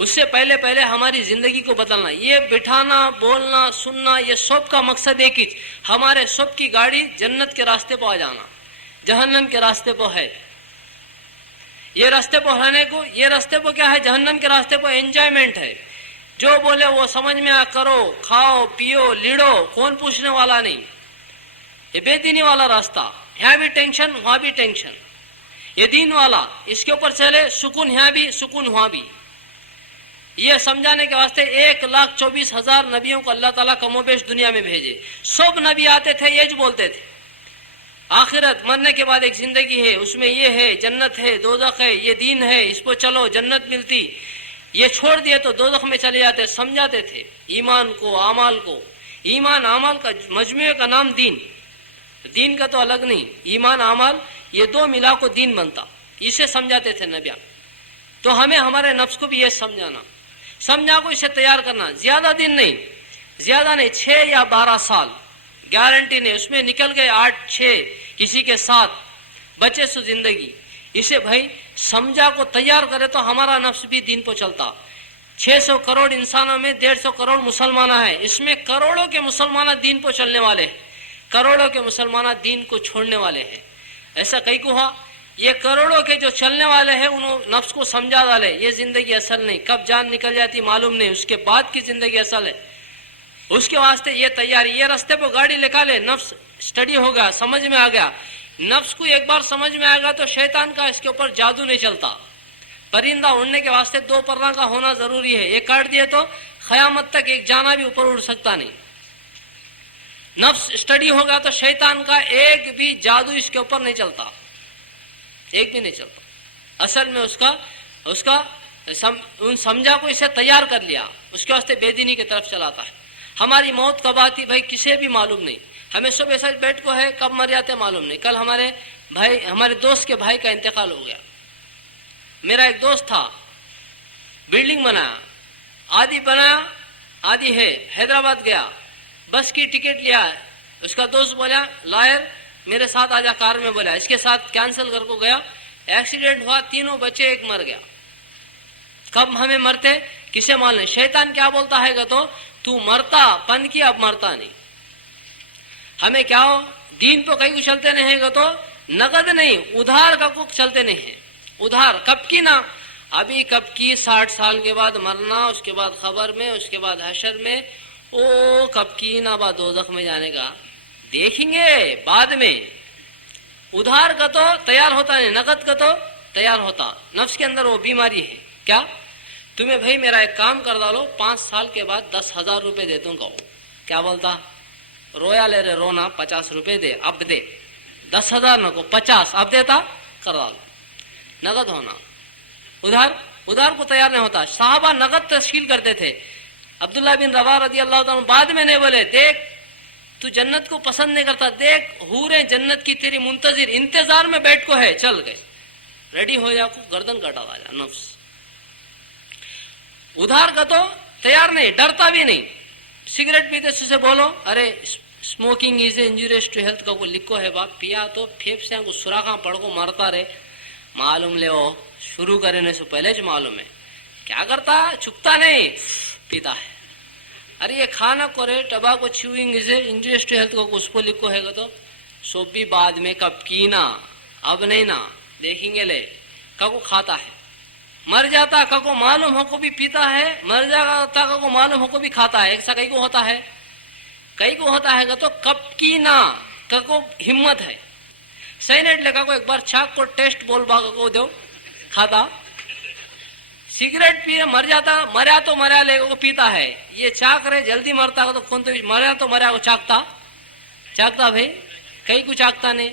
اس سے پہلے پہلے ہماری زندگی کو بدلنا. یہ بٹھانا بولنا سننا یہ سب کا مقصد ایک ہی, ہمارے سب کی گاڑی جنت کے راستے پہ آ جانا, جہنم کے راستے پہ ہے. یہ راستے پہ رہنے کو, یہ راستے پہ کیا ہے, جہنم کے راستے پہ انجوائمنٹ ہے. جو بولے وہ سمجھ میں کرو, کھاؤ پیو لیڑو, کون پوچھنے والا نہیں. یہ بے دینی والا راستہ, یہاں بھی ٹینشن وہاں بھی ٹینشن. یہ دین والا, اس کے اوپر چلے, سکون یہاں بھی سکون وہاں بھی. یہ سمجھانے کے واسطے 1,24,000 نبیوں کو اللہ تعالیٰ کم و بیش دنیا میں بھیجے. سب نبی آتے تھے یہ بولتے تھے آخرت مرنے کے بعد ایک زندگی ہے, اس میں یہ ہے, جنت ہے, دوزخ ہے, یہ دین ہے, اس پہ چلو جنت ملتی, یہ چھوڑ دیے تو دوزخ میں چلے جاتے. سمجھاتے تھے ایمان کو اعمال کو. ایمان اعمال کا مجموعے کا نام دین, دین کا تو الگ نہیں, ایمان اعمال یہ دو ملا کو دین بنتا. اسے سمجھاتے تھے نبیان. تو ہمیں ہمارے نفس کو بھی یہ سمجھانا, سمجھا کو اسے تیار کرنا. زیادہ دن نہیں, زیادہ نہیں, 6 یا 12 سال گارنٹی نہیں. اس میں نکل گئے 8-6 کسی کے ساتھ بچے سو زندگی. اسے بھائی سمجھا کو تیار کرے تو ہمارا نفس بھی دین پہ چلتا. 600 کروڑ انسانوں میں 150 کروڑ مسلمان ہیں. اس میں کروڑوں کے مسلمان دین پہ چلنے والے ہیں, کروڑوں کے مسلمان دین کو چھوڑنے والے ہیں. ایسا کئی کو ہوا. یہ کروڑوں کے جو چلنے والے ہیں انہوں نفس کو سمجھا ڈالے یہ زندگی اصل نہیں, کب جان نکل جاتی معلوم نہیں, اس کے بعد کی زندگی اصل ہے. اس کے واسطے یہ تیاری, یہ راستے پہ گاڑی نکالے. نفس اسٹڈی ہو گیا, سمجھ میں آ گیا. نفس کو ایک بار سمجھ میں آ گیا تو شیطان کا اس کے اوپر جادو نہیں چلتا. پرندہ اڑنے کے واسطے 2 پروں کا ہونا ضروری ہے. یہ کاٹ دیے تو قیامت تک ایک جانا بھی اوپر اڑ سکتا نہیں. نفس اسٹڈی ہوگا تو شیطان کا ایک بھی جادو اس کے اوپر نہیں چلتا, ایک بھی نہیں چلتا. اصل میں اس کا سمجھا کو اسے تیار کر لیا, اس کے واسطے بے دینی کی طرف چلاتا ہے. ہماری موت کب آتی بھائی کسے بھی معلوم نہیں. ہمیں سب ایسا بیٹھ کو ہے, کب مر جاتے معلوم نہیں. کل ہمارے دوست کے بھائی کا انتقال ہو گیا. میرا ایک دوست تھا, بلڈنگ بنایا, آدھی بنایا آدھی ہے, حیدرآباد گیا, بس کی ٹکٹ لیا. اس کا دوست بولا لائر میرے ساتھ آجا کار میں, بولا اس کے ساتھ کینسل کر کو گیا. ایکسیڈنٹ ہوا, 3 بچے, ایک مر گیا. کب ہمیں مرتے کسے معلوم نہیں. شیطان کیا بولتا ہے گا تو مرتا پن کی, اب مرتا نہیں. ہمیں کیا ہو دین پہ کہیں کو چلتے نہیں ہے گا تو نقد نہیں, ادھار کا کو چلتے نہیں ہے. ادھار کب کی نا, ابھی کب کی 60 سال کے بعد مرنا, اس کے بعد خبر میں, اس کے بعد حشر میں, او کب کی نا بعد دوزخ میں جانے کا دیکھیں گے بعد میں. ادھار کا تو تیار ہوتا نہیں, نقد کا تو تیار ہوتا. نفس کے اندر وہ بیماری ہے. کیا تمہیں بھائی میرا ایک کام کر ڈالو, 5 سال کے بعد 10,000 روپے دے دوں گا. کیا بولتا, رویا لے رہے رونا, 50 روپے دے, اب دے. 10,000 نہ کو 50 اب دیتا, کر ڈالو. نقد ہونا, ادھار کو تیار نہیں ہوتا. صحابہ نقد تشکیل کرتے تھے. عبداللہ بن رواحہ رضی اللہ تعالیٰ بعد میں نہیں بولے دیکھ تو جنت کو پسند نہیں کرتا, دیکھ حوریں جنت کی تیری منتظر انتظار میں بیٹھ کو ہے, چل گئے ریڈی ہو جا کو گردن کٹا جا. نفس ادھار کا تو تیار نہیں, ڈرتا بھی نہیں. سگریٹ پیتے سے بولو ارے smoking is injurious to health کا کو لکھو ہے باپ, پیا تو پھیپھڑے کو سوراخاں پڑ کو مرتا رہے. معلوم لے وہ شروع کرنے سے پہلے جو معلوم ہے کیا کرتا, چھکتا نہیں, پیتا ہے. ارے یہ کھانا کو رے ٹباکو چیوئنگ از انجوریس ٹو ہیلتھ کو اس کو لکھو ہے گا تو سو بھی بعد میں کب کی نا, اب نہیں نا, دیکھیں گے لے کو کھاتا ہے. مر جاتا کو معلوم ہو کو بھی پیتا ہے, مر جاتا کو معلوم ہو کو بھی کھاتا ہے. ایسا کئی کو ہوتا ہے, کئی کو ہوتا ہے گا تو کب کی نا کو ہمت ہے. سینٹ لگا کو ایک بار چھاک کو ٹیسٹ بول باغ کو دو, کھاتا. سگریٹ پیے مر جاتا, مریا تو مریا لے کو پیتا ہے. یہ چاک رہے جلدی مرتا تو کون تو مریا کو چاکتا بھائی, کئی کو چاکتا نہیں.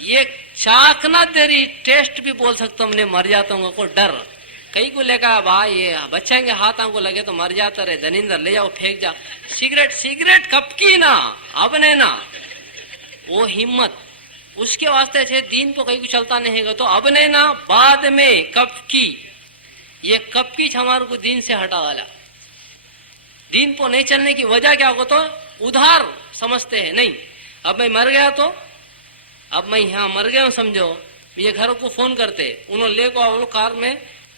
یہ چاکنا تیری ٹیسٹ بھی بول سکتا ہم نے, مر جاتا ہوں کو ڈر. کئی کو لے کہا بھائی یہ بچیں کے ہاتھوں کو لگے تو مر جاتا رہے, دنیندر لے جاؤ پھینک جا. سگریٹ کب کی نا, اب نہیں نا, وہ ہمت. اس کے واسطے سے دین تو کہیں کو چلتا نہیں گا تو اب نہیں نا, بعد میں کب کی. یہ کب کی ہمارے کو دین سے ہٹا ڈالا. دین کو نہیں چلنے کی وجہ کیا ہوگا تو ادھار سمجھتے ہیں. نہیں اب میں مر گیا تو اب میں یہاں مر گیا ہوں سمجھو, یہ گھر کو فون کرتے, انہوں لے کو کار میں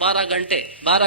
12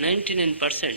99%।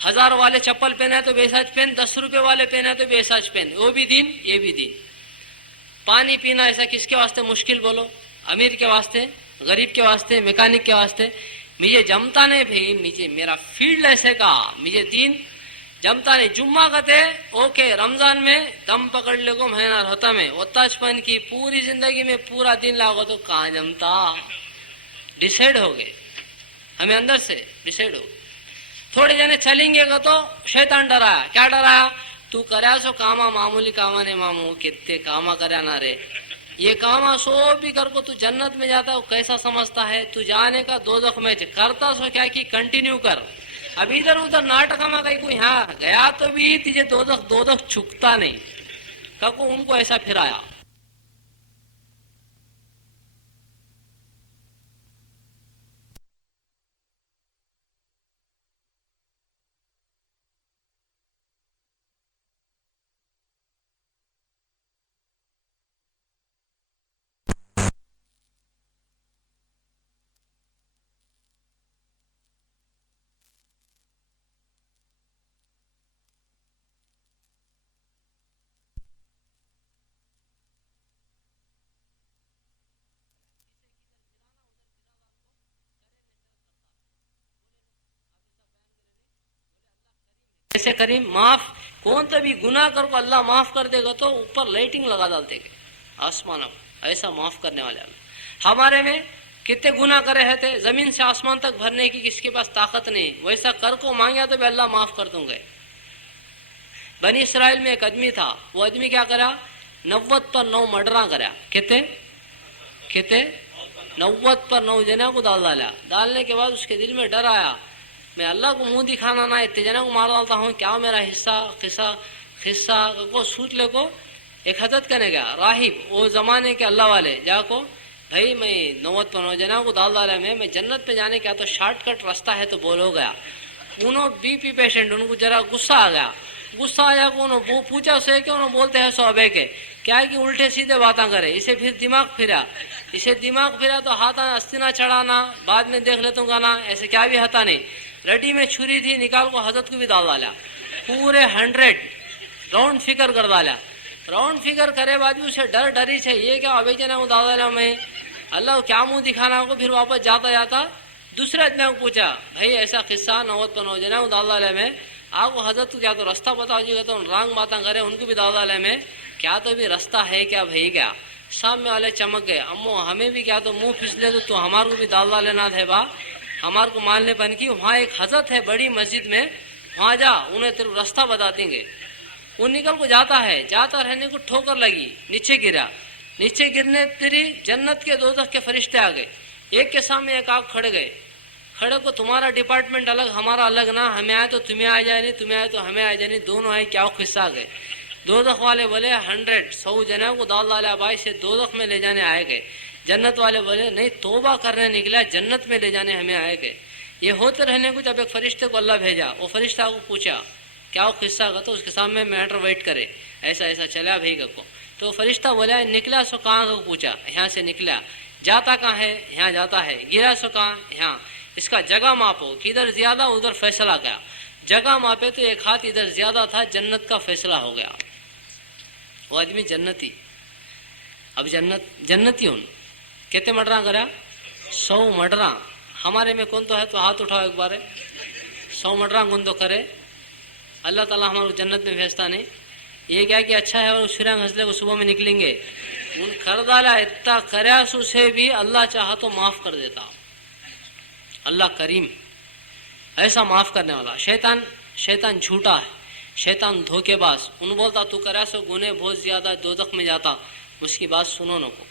1000 والے چپل پہنا تو بھی ایسا پہن, 10 روپے والے پہنا تو بھی ایسا پہن, وہ بھی دین یہ بھی دین. پانی پینا ایسا کس کے واسطے مشکل بولو؟ امیر کے واسطے, غریب کے واسطے, میکینک کے واسطے. مجھے جمتا نہیں بھائی, مجھے میرا فیلڈ ایسے کا, مجھے دین جمتا نہیں. جمعہ کہتے اوکے, رمضان میں دم پکڑ لے کو مہینہ ہوتا میں اتاچپن کی پوری زندگی میں پورا دن لاگو تو کہاں جمتا. ڈیسائیڈ ہو گئے, ہمیں اندر سے ڈیسائیڈ ہو. تھوڑے جنے چلیں گے گا تو شیطان ڈرایا. کیا ڈرایا؟ تو کریا سو کاما معمولی کاما نے مامو کتنے کاما کریا نہ رے, یہ کاما سو بھی کر کو تو جنت میں جاتا ہے. کیسا سمجھتا ہے تو جانے کا دوزخ میں کرتا سو کیا کی کنٹینیو کر. اب ادھر ادھر ناٹک میں کہیں کوئی ہاں گیا تو بھی تجھے دوزخ چھکتا نہیں. کہ ان کو ایسا پھرایا. ایسے کریم معاف کون تو بھی گناہ کر کو اللہ معاف کر دے گا تو اوپر لائٹنگ لگا ڈالتے گے آسمان میں. ایسا معاف کرنے والے اللہ. ہمارے میں کتنے گناہ کرے ہیں تھے, زمین سے آسمان تک بھرنے کی کس کے پاس طاقت نہیں. ویسا کر کو مانگیا تو بھی اللہ معاف کر دوں گے. بنی اسرائیل میں ایک آدمی تھا, وہ آدمی کیا کرا, 90 پر 9 مرڈراں کرا. کتنے 90 پر 9 جنوں کو ڈالا. ڈالنے کے بعد اس کے دل میں ڈر آیا, میں اللہ کو منہ دکھانا نہ اتنے جنوں کو مار ڈالتا ہوں, کیا میرا حصہ کو سوچ لے کو. ایک حضرت کہنے گیا راہب, وہ زمانے کے اللہ والے, جا کو بھائی میں 90 پر 9 جنوں کو ڈالا میں جنت پہ جانے کا تو شارٹ کٹ راستہ ہے تو بولو گیا. انہوں بی پی پیشنٹ, ان کو ذرا غصہ آ گیا. غصہ آیا کو انہوں پوچھا اسے کہ انہوں بولتے ہیں صحابہ کے کیا ہے کہ الٹے سیدھے باتیں کرے. اسے پھر دماغ پھرا تو ہاتھ استینا چڑھانا, بعد میں دیکھ لیتا ہوں گانا, ایسے کیا بھی ہتا نہیں. رڈی میں چھری تھی, نکال کو حضرت کو بھی ڈال ڈالا. پورے 100 راؤنڈ فگر کر ڈالا. راؤنڈ فگر کرے بعد بھی اسے ڈری ہے, یہ کیا ابھی جنا کو ڈال ڈالا میں اللہ کو کیا منہ دکھانا کو. پھر واپس جاتا دوسرے آدمی کو پوچھا بھائی ایسا قصہ 90 پر 9 جنا کو ڈال ڈالا میں, آپ کو حضرت کو کیا تو راستہ بتا دیجیے گا تو رانگ باتیں کرے, ان کو بھی ڈال ڈالے میں کیا تو بھی راستہ ہے کیا بھائی کیا. سامنے والے چمک گئے, امو ہمیں بھی کیا تو منہ پھسلے تو ہمارے کو بھی ڈال ڈالنا تھے با, ہمارے کو ماننے بن کی. وہاں ایک حضرت ہے بڑی مسجد میں, وہاں جا, انہیں تیرے راستہ بتا دیں گے. وہ نکل کو جاتا ہے, جاتا رہنے کو ٹھوکر لگی, نیچے گرا. نیچے گرنے تیری جنت کے دوزخ کے فرشتے آ گئے, ایک کے سامنے ایک آگ کھڑے گئے. کھڑے کو تمہارا ڈپارٹمنٹ الگ ہمارا الگ نہ, ہمیں آئے تو تمہیں آ جائے نہیں, تمہیں آئے تو ہمیں آ جائے نہیں, دونوں آئے کیا قصہ آ گئے. دوزخ والے بولے 100 جنوں کو ڈال ڈالا بھائی سے دوزخ میں لے جانے آئے گئے. جنت والے بولے نہیں توبہ کرنے نکلا, جنت میں لے جانے ہمیں آئے گئے. یہ ہوتے رہنے کو جب ایک فرشتے کو اللہ بھیجا, وہ فرشتہ کو پوچھا کیا وہ قصہ کا, تو اس کے سامنے میٹر ویٹ کرے ایسا چلا بھائی کو. تو فرشتہ بولا نکلا سو کہاں کو پوچھا, یہاں سے نکلا. جاتا کہاں ہے, یہاں جاتا ہے. گرا سو کہاں, یہاں. اس کا جگہ ماپو, کدھر زیادہ ادھر فیصلہ کیا. جگہ ماپے تو ایک ہاتھ ادھر زیادہ تھا, جنت کا فیصلہ ہو گیا. وہ آدمی جنتی. اب جنتی ہوں کتنے مرڈراں کرا, 100 مرڈراں. ہمارے میں کون تو ہے تو ہاتھ اٹھاؤ ایک بار. 100 مرڈراں کون تو کرے, اللہ تعالیٰ ہمارے جنت میں بھیجتا نہیں. یہ کیا کہ اچھا ہے, اور شرنگ ہنسلے کو صبح میں نکلیں گے. ان کر ڈالا اتنا کریا سو سے بھی اللہ چاہا تو معاف کر دیتا. اللہ کریم ایسا معاف کرنے والا. شیطان جھوٹا ہے, شیطان دھوکے باز. ان بولتا تو کریا سو گنے بہت زیادہ, دوزخ میں جاتا. اس کی بات سنو نہ کو.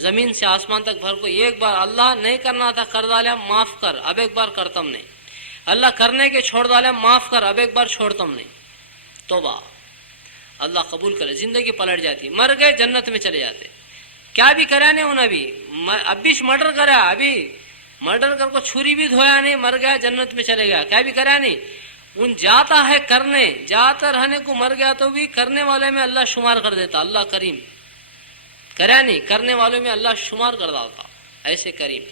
زمین سے آسمان تک بھر کو ایک بار اللہ نہیں کرنا تھا کر ڈالا, معاف کر, اب ایک بار کرتم نہیں. اللہ کرنے کے چھوڑ ڈالا, معاف کر, اب ایک بار چھوڑتم نہیں. توبہ اللہ قبول کرے. زندگی پلٹ جاتی. مر گئے جنت میں چلے جاتے. کیا بھی کرا نہیں انہیں, ابھی مرڈر کرا, ابھی مرڈر کر کو چھری بھی دھویا نہیں, مر گیا جنت میں چلے گیا. کیا بھی کرا نہیں. ان جاتا ہے کرنے, جاتا رہنے کو مر گیا تو بھی کرنے والے میں اللہ شمار کر دیتا. اللہ کریم کرا نہیں, کرنے والوں میں اللہ شمار کر ڈالتا. ایسے کریم.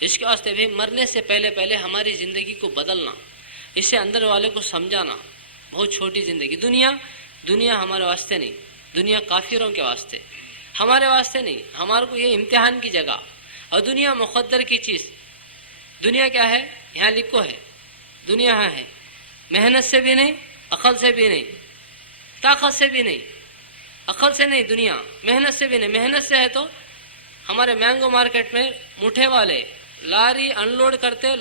اس کے واسطے بھی مرنے سے پہلے ہماری زندگی کو بدلنا. اسے اندر والے کو سمجھانا. بہت چھوٹی زندگی. دنیا ہمارے واسطے نہیں, دنیا کافروں کے واسطے, ہمارے واسطے نہیں. ہمارے کو یہ امتحان کی جگہ. اور دنیا مقدر کی چیز. دنیا کیا ہے؟ یہاں لکھو ہے. دنیا یہاں ہے, محنت سے بھی نہیں, عقل سے بھی نہیں, طاقت سے بھی نہیں, عقل سے نہیں. دنیا محنت سے بھی نہیں. محنت سے ہے تو ہمارے مینگو مارکیٹ میں مٹھے والے لاری ان لوڈ کرتے,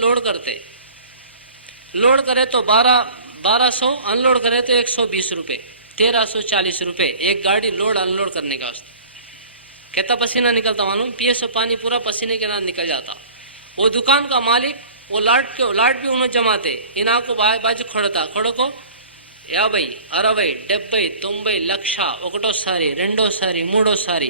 لوڈ کرے تو 1200, ان لوڈ کرے تو 120 روپے, 1340 روپے ایک گاڑی لوڈ ان لوڈ کرنے کا واسطے. کہتا پسینہ نکلتا معلوم, پیے سو پانی پورا پسینے کے نام نکل جاتا. وہ دکان کا مالک وہ لاٹ بھی انہوں جماتے, انہاں کو باجو کھڑو کو یا بھائی 60, 70, 90 لಕ್ಷ ఒకటో సారి రెండో సారి మూడో సారి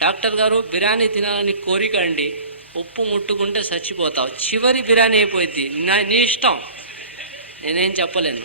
డాక్టర్ గారు బిర్యానీ తినాలని కోరిక అండి, ఉప్పు ముట్టుకుంటే చచ్చిపోతావు, చివరి బిర్యానీ అయిపోయింది, నీ ఇష్టం, నేనేం చెప్పలేను।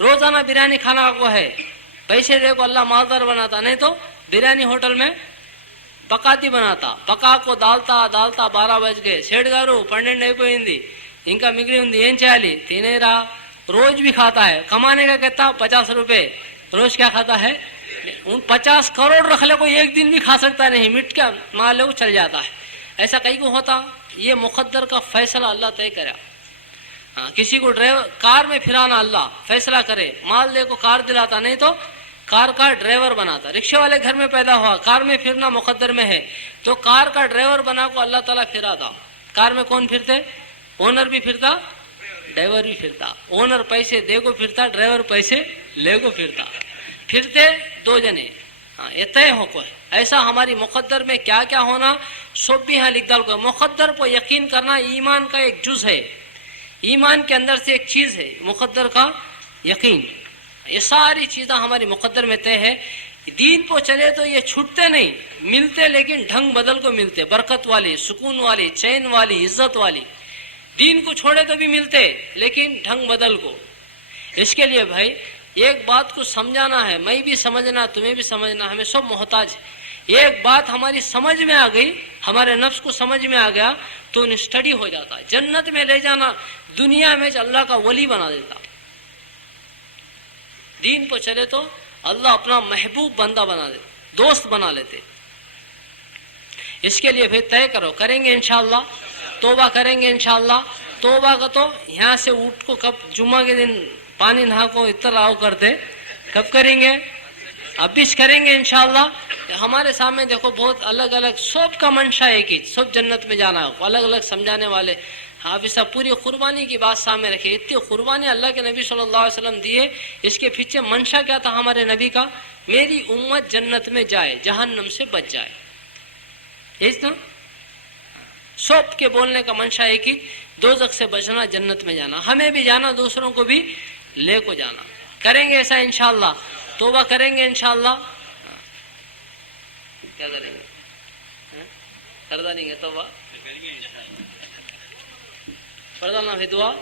روزانہ بریانی کھانا کو ہے، پیسے دے کو اللہ مالدار بناتا، نہیں تو بریانی ہوٹل میں پکاتی بناتا، پکا کو ڈالتا 12 بج گئے، سیٹ گارو 12 అయిపోయింది ఇంకా మిగిలి ఉంది ఏం చేయాలి తినేరా. روز بھی کھاتا ہے، کمانے کا کہتا 50 روپے، روز کیا کھاتا ہے 50 کروڑ رکھ لے کوئی ایک دن بھی کھا سکتا نہیں، مٹ کے مار لے وہ چل جاتا ہے. ایسا کئی کو ہوتا، یہ مقدر کا فیصلہ اللہ طے کرا. کسی کو ڈرائیور کار میں پھرانا اللہ فیصلہ کرے، مال دے کو کار دلاتا، نہیں تو کار کا ڈرائیور بناتا. رکشے والے گھر میں پیدا ہوا، کار میں پھرنا مقدر میں ہے، تو کار کا ڈرائیور بنا کو اللہ تعالیٰ پھراتا. کار میں کون پھرتے؟ اونر بھی پھرتا، ڈرائیور بھی پھرتا. اونر پیسے دے کو پھرتا، ڈرائیور پیسے لے کو پھرتا، پھرتے دو جنے. یہ طے ہو کو ایسا ہماری مقدر میں کیا کیا ہونا سب بھی یہاں لکھ ڈال کو. مقدر کو یقین کرنا ایمان کا ایک جز ہے، ایمان کے اندر سے ایک چیز ہے مقدر کا یقین. یہ ساری چیزیں ہماری مقدر میں طے ہے. دین پہ چلے تو یہ چھوٹتے نہیں، ملتے لیکن ڈھنگ بدل کو ملتے، برکت والی، سکون والی، چین والی، عزت والی. دین کو چھوڑے تو بھی ملتے لیکن ڈھنگ بدل کو. اس کے لیے بھائی ایک بات کو سمجھانا ہے، میں بھی سمجھنا، تمہیں بھی سمجھنا، ہمیں سب محتاج. ایک بات ہماری سمجھ میں آ گئی، ہمارے نفس کو سمجھ میں آ گیا تو اسٹڈی ہو جاتا ہے. جنت میں لے جانا، دنیا میں اللہ کا ولی بنا دیتا. دین پہ چلے تو اللہ اپنا محبوب بندہ بنا دیتے، دوست بنا لیتے. اس کے لیے پھر طے کرو، کریں گے انشاءاللہ، توبہ کریں گے انشاءاللہ. توبہ کا تو یہاں سے اٹھ کو کب جمعہ کے دن پانی نہا کو اتر آؤ کرتے، کب کریں گے؟ اب بھی کریں گے انشاءاللہ. ہمارے سامنے دیکھو بہت الگ الگ، سب کا منشا ایک ہی، سب جنت میں جانا ہے. الگ الگ سمجھانے والے حافظ صاحب پوری قربانی کی بات سامنے رکھے. اتنی قربانی اللہ کے نبی صلی اللہ علیہ وسلم دیے، اس کے پیچھے منشا کیا تھا ہمارے نبی کا؟ میری امت جنت میں جائے، جہنم سے بچ جائے. ایس نا سب کے بولنے کا منشا ایک ہی، دوزخ سے بچنا، جنت میں جانا. ہمیں بھی جانا، دوسروں کو بھی لے کو جانا. کریں گے ایسا انشاءاللہ، توبہ کریں گے انشاءاللہ. کیا کریں گے؟ کر ڈالیں گے توبہ، پڑھ ڈالنا پھر دعا.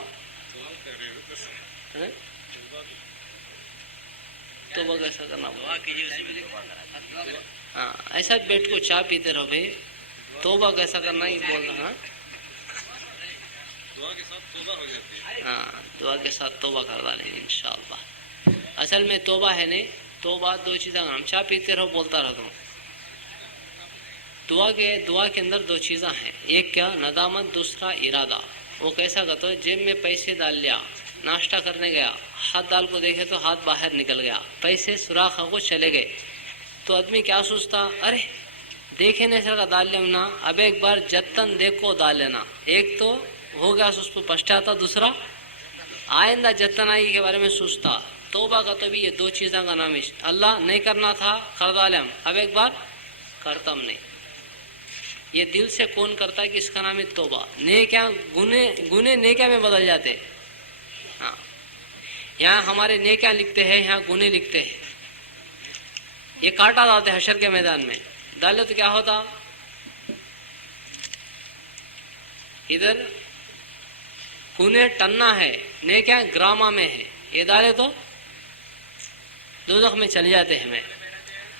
توبہ کیسا کرنا؟ ہاں ایسا بیٹھ کو چائے پیتے رہو بھائی. توبہ کیسا کرنا ہی بولنا. ہاں دعا کے ساتھ توبہ کر ڈالیں گے انشاءاللہ. اصل میں توبہ ہے نہیں، توبہ دو چیزیں، ہم چائے پیتے رہو بولتا رہتا ہوں. دعا کے اندر دو چیزیں ہیں، ایک کیا ندامت، دوسرا ارادہ. وہ کیسا کرتا ہے؟ جیب میں پیسے ڈال لیا، ناشتہ کرنے گیا، ہاتھ ڈال کو دیکھے تو ہاتھ باہر نکل گیا، پیسے سوراخ کو چلے گئے. تو آدمی کیا سوچتا؟ ارے دیکھے نہیں سر کا ڈال لینا، اب ایک بار جتن دیکھ کو ڈال لینا. ایک تو ہو گیا اس کو پچھتاتا، دوسرا آئندہ جتن آئی کے بارے میں سوچتا. توبہ کا تو بھی یہ دو چیزوں کا نام ہے. اللہ نہیں کرنا تھا کر ڈالم، اب ایک بار کرتا ہم نہیں. یہ دل سے کون کرتا ہے کہ اس کا نام ہے توبہ. نیکیاں گنے نیکیاں میں بدل جاتے. ہاں یہاں ہمارے نیکیاں لکھتے ہیں، یہاں گنے لکھتے ہیں. یہ کاٹا ڈالتے حشر کے میدان میں، ڈالے تو کیا ہوتا؟ ادھر گنے ٹنا ہے، نیکیاں گراما میں ہے. یہ ڈالے تو دوزخ میں چل جاتے ہیں.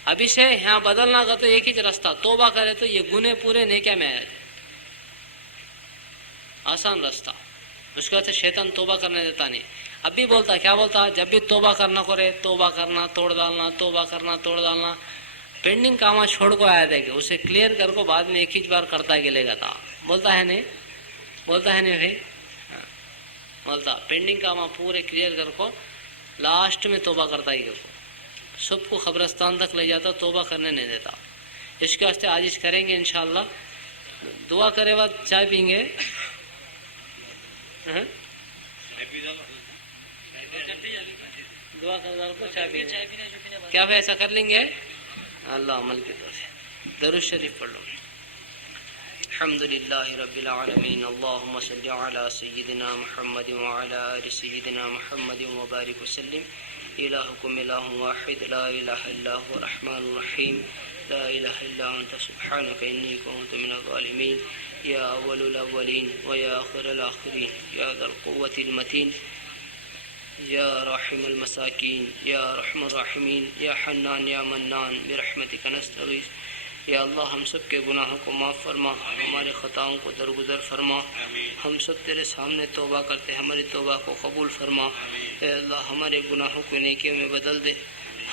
ابھی سے یہاں بدلنا کا تو ایک ہی راستہ، توبہ کرے تو یہ گنے پورے نیکیاں میں آ جاتے. آسان راستہ. اس کے بعد شیطان توبہ کرنے دیتا نہیں. اب بھی بولتا، کیا بولتا؟ جب بھی توبہ کرنا کرے، توبہ کرنا توڑ ڈالنا، توبہ کرنا توڑ ڈالنا. پینڈنگ کام چھوڑ کو آیا تھا کہ اسے کلیئر کر کو بعد میں ایک ہی بار کرتا کے لے گا تھا. بولتا ہے نہیں؟ بولتا ہے نہیں بھائی؟ بولتا پینڈنگ کام پورے کلیئر کر کو لاسٹ میں توبہ کرتا ہی کو سب کو قبرستان تک لے جاتا، توبہ کرنے نہیں دیتا. اس کے واسطے آج کریں گے انشاءاللہ. دعا کرے بعد چائے پئیں گے. دعا کر کو چائے پئیں گے. کیا بھائی ایسا کر لیں گے؟ اللہ عمل کے طور سے درود شریف پڑھ لو. الحمد للہ رب العالمین. اللہم صلی علی سیدنا محمد وعلی آل سیدنا محمد وبارک وسلم. الہکم الہ واحد لا الہ الا هو الرحمن الرحیم. لا الہ الا انت سبحانک انی کنت من الظالمین. یا اول الاولین و یا آخر الاخرین یا ذا القوة المتین. یا راحم المساکین یا رحم الراحمین یا حنان یا منان برحمتک نستغیث۔ یا اللہ ہم سب کے گناہوں کو معاف فرما، ہمارے خطاؤں کو درگزر فرما۔ ہم سب تیرے سامنے توبہ کرتے ہیں، ہماری توبہ کو قبول فرما۔ اے اللہ ہمارے گناہوں کو نیکیوں میں بدل دے۔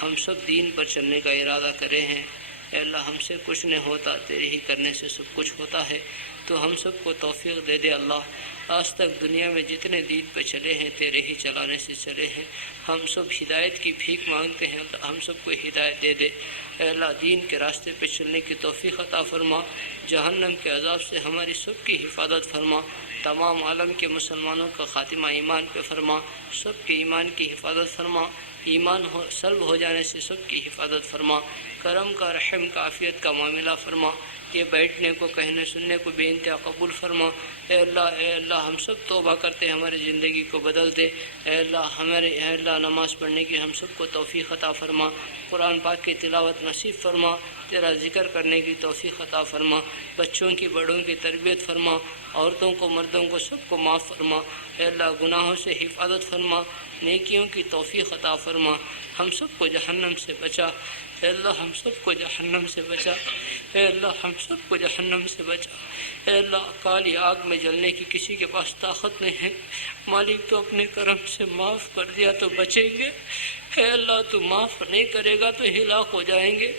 ہم سب دین پر چلنے کا ارادہ کرے ہیں، اے اللہ ہم سے کچھ نہیں ہوتا، تیرے ہی کرنے سے سب کچھ ہوتا ہے، تو ہم سب کو توفیق دے دے اللہ۔ آج تک دنیا میں جتنے دین پہ چلے ہیں تیرے ہی چلانے سے چلے ہیں، ہم سب ہدایت کی بھیک مانگتے ہیں، اللہ ہم سب کو ہدایت دے دے۔ اے اللہ دین کے راستے پہ چلنے کی توفیق عطا فرما، جہنم کے عذاب سے ہماری سب کی حفاظت فرما، تمام عالم کے مسلمانوں کا خاتمہ ایمان پہ فرما، سب کے ایمان کی حفاظت فرما، ایمان سلب ہو جانے سے سب کی حفاظت فرما، کرم کا رحم کا عافیت کا معاملہ فرما، یہ بیٹھنے کو کہنے سننے کو بے انتہا قبول فرما۔ اے اللہ ہم سب توبہ کرتے ہیں، ہماری زندگی کو بدل دے۔ اے اللہ نماز پڑھنے کی ہم سب کو توفیق عطا فرما، قرآن پاک کی تلاوت نصیب فرما، تیرا ذکر کرنے کی توفیق عطا فرما، بچوں کی بڑوں کی تربیت فرما، عورتوں کو مردوں کو سب کو معاف فرما۔ اے اللہ گناہوں سے حفاظت فرما، نیکیوں کی توفیق عطا فرما، ہم سب کو جہنم سے بچا۔ اے اللہ ہم سب کو جہنم سے بچا، اے اللہ ہم سب کو جہنم سے بچا۔ اے اللہ کالی آگ میں جلنے کی کسی کے پاس طاقت نہیں ہے، مالک تو اپنے کرم سے معاف کر دیا تو بچیں گے، اے اللہ تو معاف نہیں کرے گا تو ہلاک ہو جائیں گے۔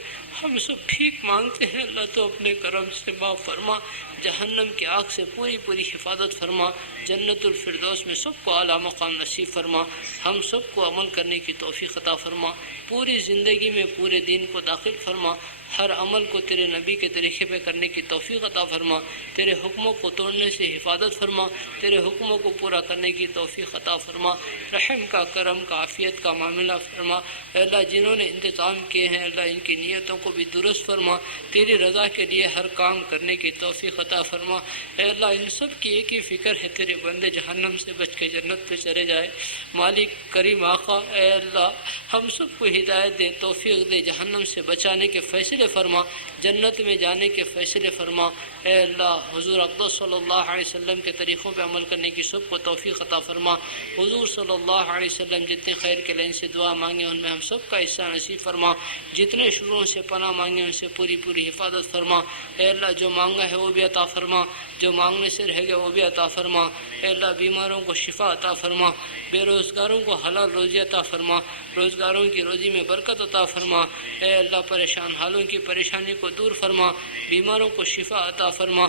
ہم سب بھیک مانگتے ہیں، اللہ تو اپنے کرم سے معاف فرما، جہنم کی آگ سے پوری حفاظت فرما، جنت الفردوس میں سب کو اعلیٰ مقام نصیب فرما، ہم سب کو عمل کرنے کی توفیق عطا فرما، پوری زندگی میں پورے دین کو داخل فرما، ہر عمل کو تیرے نبی کے طریقے پہ کرنے کی توفیق عطا فرما، تیرے حکموں کو توڑنے سے حفاظت فرما، تیرے حکموں کو پورا کرنے کی توفیق عطا فرما، رحم کا کرم کا عافیت کا معاملہ فرما۔ اے اللہ جنہوں نے انتظام کیے ہیں اللہ ان کی نیتوں کو بھی درست فرما، تیری رضا کے لیے ہر کام کرنے کی توفیق عطا فرما۔ اے اللہ ان سب کی ایک ہی فکر ہے، تیرے بندے جہنم سے بچ کے جنت پہ چلے جائے۔ مالک کریم آقا اے اللہ ہم سب کو ہدایت دے، توفیق دے، جہنم سے بچانے کے فیصلے فرما، جنت میں جانے کے فیصلے فرما۔ اے اللہ حضور اقدس صلی اللہ علیہ وسلم کے طریقوں پہ عمل کرنے کی سب کو توفیق عطا فرما، حضور صلی اللہ علیہ وسلم جتنے خیر کے لین سے دعا مانگے ان میں ہم سب کا حصہ نصیب فرما، جتنے شروں سے پناہ مانگے ان سے پوری حفاظت فرما۔ اے اللہ جو مانگا ہے وہ بھی عطا فرما، جو مانگنے سے رہ گیا وہ بھی عطا فرما۔ اے اللہ بیماروں کو شفا عطا فرما، بے روزگاروں کو حلال روزی عطا فرما، روزگاروں کی روزی میں برکت عطا فرما۔ اے اللہ پریشان حالوں کی پریشانی کو دور فرما، بیماروں کو شفا عطا فرما،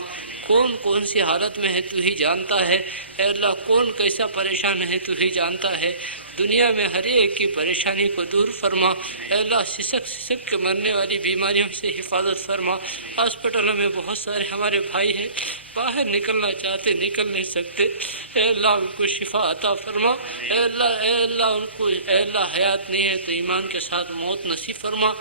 کون سی حالت میں ہے تو ہی جانتا ہے۔ اے اللہ کون کیسا پریشان ہے تو ہی جانتا ہے، دنیا میں ہر ایک کی پریشانی کو دور فرما۔ اے اللہ سسک کے مرنے والی بیماریوں سے حفاظت فرما، ہاسپٹلوں میں بہت سارے ہمارے بھائی ہیں باہر نکلنا چاہتے نکل نہیں سکتے، اے اللہ ان کو شفا عطا فرما۔ اے اللہ ان کو اے اللہ حیات نہیں ہے تو ایمان کے ساتھ موت نصیب فرما۔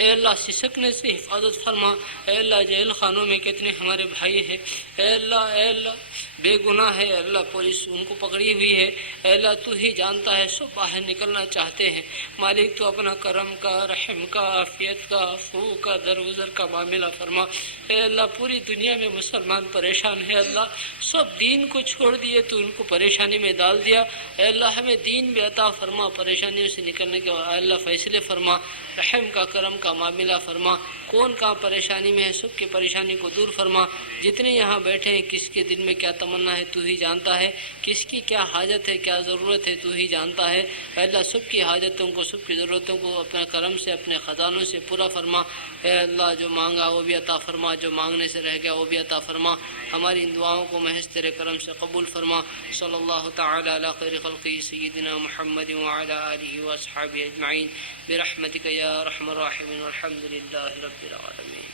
اے اللہ سسکنے سے حفاظت فرما۔ اے اللہ جیل خانوں میں کتنے ہمارے بھائی ہیں، اے اللہ بے گناہ ہے، اللہ پولیس ان کو پکڑی ہوئی ہے، اے اللہ تو ہی جانتا ہے، سب باہر نکلنا چاہتے ہیں، مالک تو اپنا کرم کا رحم کا عافیت کا عفو کا درگزر کا معاملہ فرما۔ اے اللہ پوری دنیا میں مسلمان پریشان ہے، اللہ سب دین کو چھوڑ دیے تو ان کو پریشانی میں ڈال دیا، اے اللہ ہمیں دین بھی عطا فرما، پریشانیوں سے نکلنے کے اے اللہ فیصلے فرما، رحم کا کرم کا معاملہ فرما، کون کہاں پریشانی میں ہے سب کی پریشانی کو دور فرما، جتنے یہاں بیٹھے ہیں کس کے دل میں کیا تمنا ہے تو ہی جانتا ہے، کس کی کیا حاجت ہے کیا ضرورت ہے تو ہی جانتا ہے، اے اللہ سب کی حاجتوں کو سب کی ضرورتوں کو اپنے کرم سے اپنے خزانوں سے پورا فرما۔ اے اللہ جو مانگا وہ بھی عطا فرما، جو مانگنے سے رہ گیا وہ بھی عطا فرما، ہماری ان دعاؤں کو محض تیرے کرم سے قبول فرما۔ صلی اللہ تعالی علی خیر خلقہ سیدنا محمد وعلی آلہ واصحابہ اجمعین برحمتک یا ارحم الراحمین والحمد للہ رب العالمین۔